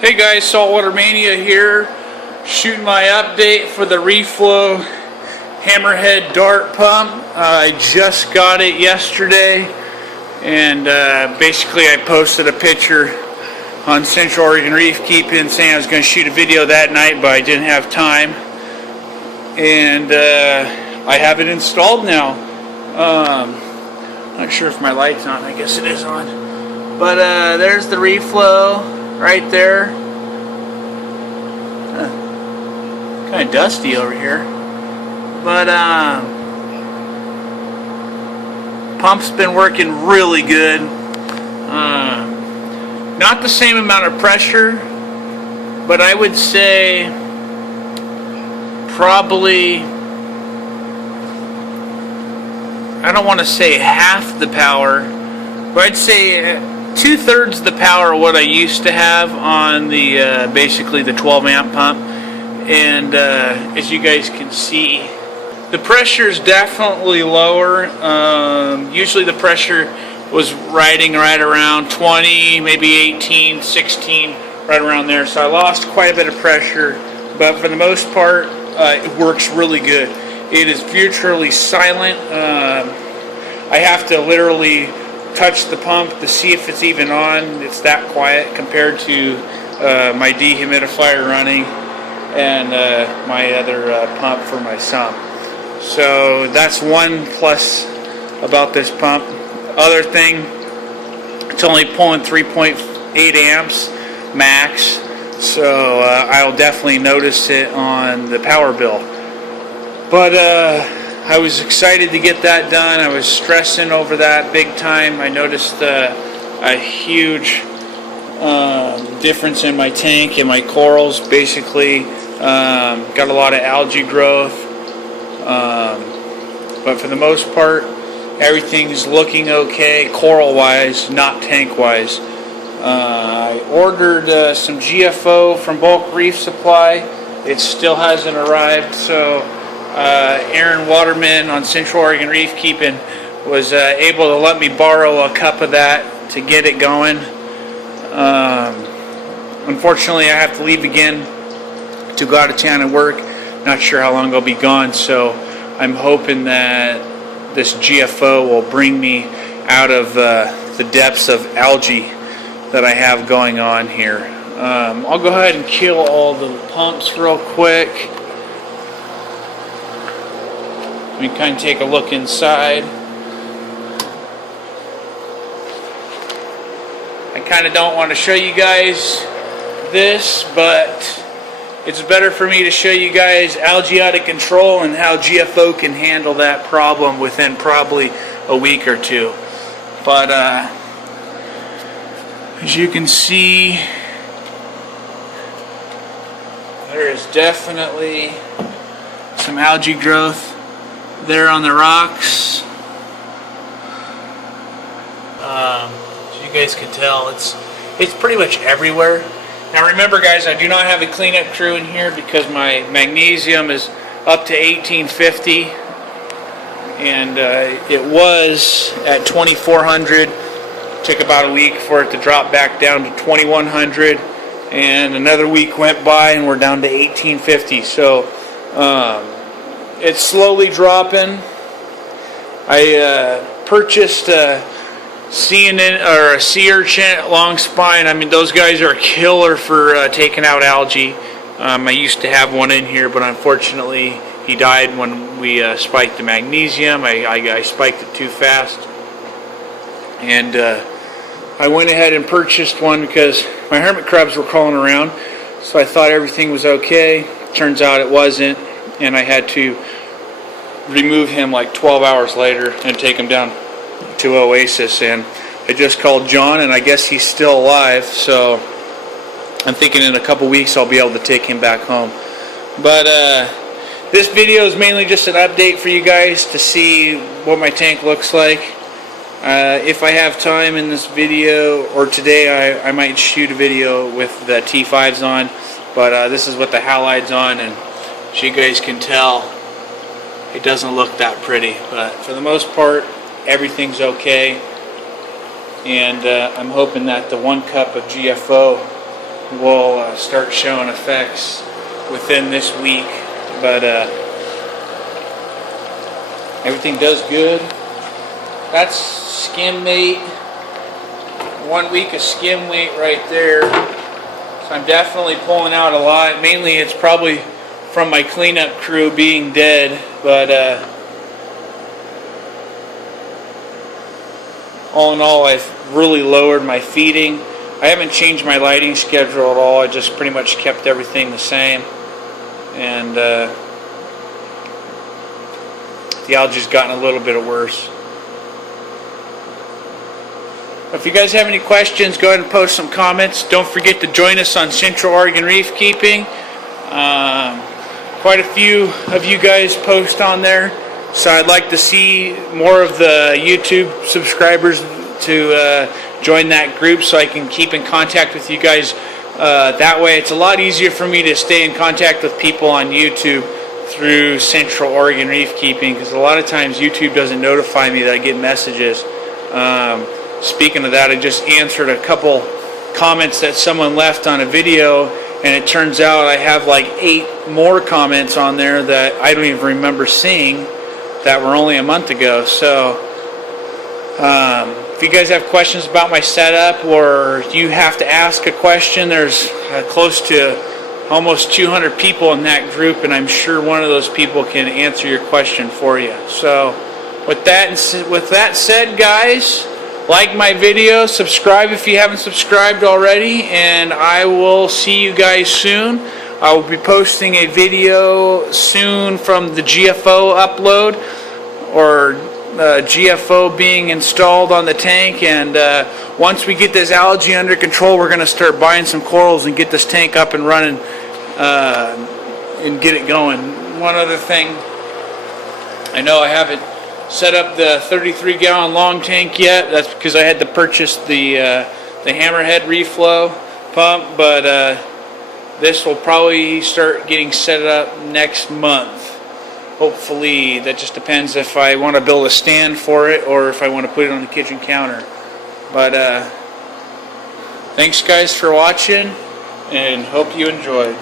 Hey guys, Saltwater Mania here, shooting my update for the Reeflo Hammerhead dart pump. I just got it yesterday, and basically I posted a picture on Central Oregon Reef Keeping saying I was going to shoot a video that night, but I didn't have time, and I have it installed now. Not sure if my light's on. I guess it is on. But there's the Reeflo right there. Kind of dusty over here. But pump's been working really good. Not the same amount of pressure, but I would say probably, I don't want to say half the power, but I'd say 2/3 the power of what I used to have on the basically the 12 amp pump. And as you guys can see, the pressure is definitely lower. Usually the pressure was riding right around 20, maybe 18, 16, right around there. So I lost quite a bit of pressure, but for the most part, it works really good. It is virtually silent. I have to literally touch the pump to see if it's even on. It's that quiet compared to my dehumidifier running and my other pump for my sump. So that's one plus about this pump. Other thing, it's only pulling 3.8 amps max, so I'll definitely notice it on the power bill. But I was excited to get that done. I was stressing over that big time. I noticed a huge difference in my tank and my corals. Basically, got a lot of algae growth. But for the most part, everything's looking okay, coral-wise, not tank-wise. I ordered some GFO from Bulk Reef Supply. It still hasn't arrived, so Aaron Waterman on Central Oregon Reef Keeping was able to let me borrow a cup of that to get it going. Unfortunately, I have to leave again to go out of town and work. Not sure how long I'll be gone, so I'm hoping that this GFO will bring me out of the depths of algae that I have going on here. I'll go ahead and kill all the pumps real quick. We can kind of take a look inside. I kind of don't want to show you guys this, but it's better for me to show you guys algae out of control and how GFO can handle that problem within probably a week or two. But as you can see, there is definitely some algae growth there on the rocks. As you guys can tell, it's pretty much everywhere. Now remember guys, I do not have a cleanup crew in here because my magnesium is up to 1850, and it was at 2400. Took about a week for it to drop back down to 2100, and another week went by and we're down to 1850. So it's slowly dropping. I purchased a sea urchin, long spine. I mean, those guys are a killer for taking out algae. I used to have one in here, but unfortunately he died when we spiked the magnesium. I spiked it too fast, and I went ahead and purchased one because my hermit crabs were crawling around, so I thought everything was okay. Turns out it wasn't, and I had to remove him like 12 hours later and take him down to Oasis. And I just called John, and I guess he's still alive, so I'm thinking in a couple weeks I'll be able to take him back home. But this video is mainly just an update for you guys to see what my tank looks like. If I have time in this video, or today, I might shoot a video with the T5s on, but this is with the halides on, and as you guys can tell, it doesn't look that pretty, but for the most part everything's okay. And I'm hoping that the 1 cup of GFO will start showing effects within this week. But everything does good. That's skim mate. 1 week of skim weight right there. So I'm definitely pulling out a lot. Mainly it's probably from my cleanup crew being dead, but all in all, I've really lowered my feeding. I haven't changed my lighting schedule at all. I just pretty much kept everything the same, and the algae's gotten a little bit worse. If you guys have any questions, go ahead and post some comments. Don't forget to join us on Central Oregon Reef Keeping. Quite a few of you guys post on there, so I'd like to see more of the YouTube subscribers to join that group so I can keep in contact with you guys that way. It's a lot easier for me to stay in contact with people on YouTube through Central Oregon Reef Keeping, because a lot of times YouTube doesn't notify me that I get messages. Speaking of that, I just answered a couple comments that someone left on a video, and it turns out I have like 8 more comments on there that I don't even remember seeing that were only a month ago. So if you guys have questions about my setup, or you have to ask a question, there's close to almost 200 people in that group, and I'm sure one of those people can answer your question for you. So with that said, guys, like my video, subscribe if you haven't subscribed already, and I will see you guys soon. I will be posting a video soon from the GFO upload, or GFO being installed on the tank, and once we get this algae under control, we're going to start buying some corals and get this tank up and running and get it going. One other thing, I know I haven't set up the 33-gallon long tank yet. That's because I had to purchase the Hammerhead Reeflo pump, but this will probably start getting set up next month. Hopefully. That just depends if I want to build a stand for it or if I want to put it on the kitchen counter. But thanks guys for watching, and hope you enjoyed.